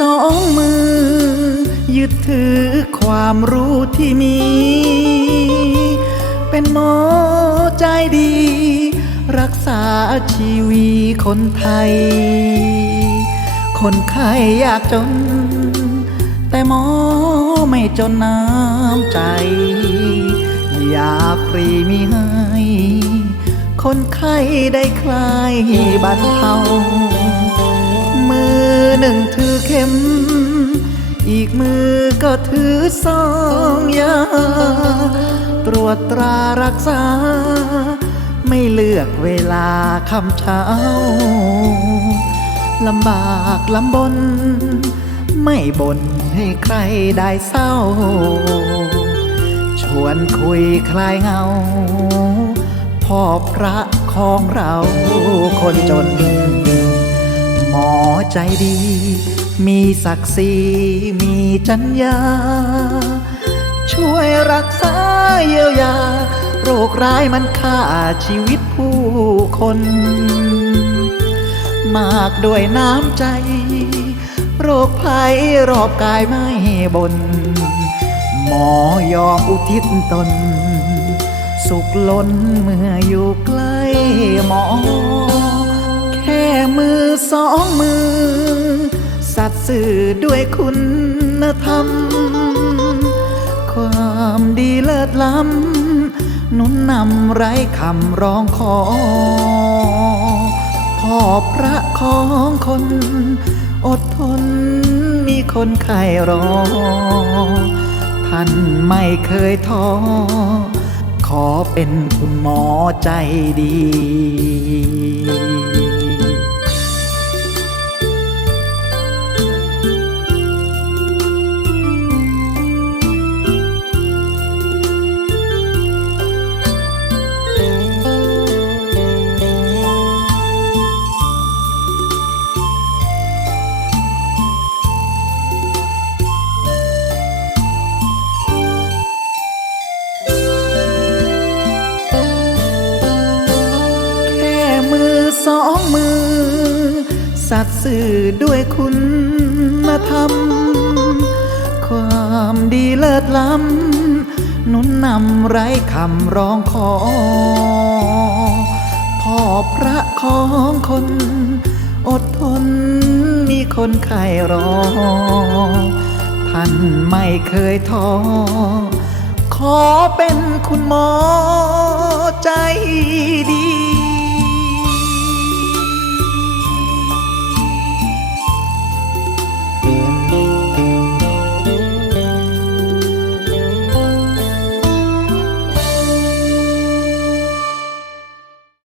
สองมือ ยึดถือความรู้ที่มี เป็นหมอใจดี รักษาชีวีคนไทย คนไข้ยากจน แต่หมอไม่จนน้ำใจยาฟรีมีให้ คนไข้ได้คลายบรรเทามือ หนึ่งถือเข็ม อีกมือก็ถือซองยา ตรวจตรารักษา ไม่เลือกเวลาคำเช้าลำบากลำบน ไม่บ่นให้ใครได้เศร้า ชวนคุยคลายเงา พ่อพระของเราคนจนมอง ใจดี มีศักดิ์ศรีมีจัญญา ช่วยรักษาเยียวยา โรคร้ายมันฆ่าชีวิตผู้คน มากด้วยน้ำใจ โรคภัยรอบกายไม่บน หมอยอมอุทิศตน สุขล้นเมื่ออยู่ใกล้หมอแค่มือ สองมือ สัตว์สื่อด้วยคุณธรรม ความดีเลิศล้ำหนุนนำไร้คำร้องขอ พ่อพระของคน อดทนมีคนไข้รอ ท่านไม่เคยท้อขอเป็นคุณหมอใจดี สัตว์สื่อด้วยคุณธรรม ความดีเลิศล้ำนุนนำไร้คำร้องขอ พ่อพระของคน อดทนมีคนไข้รอ ท่านไม่เคยท้อขอเป็นคุณหมอ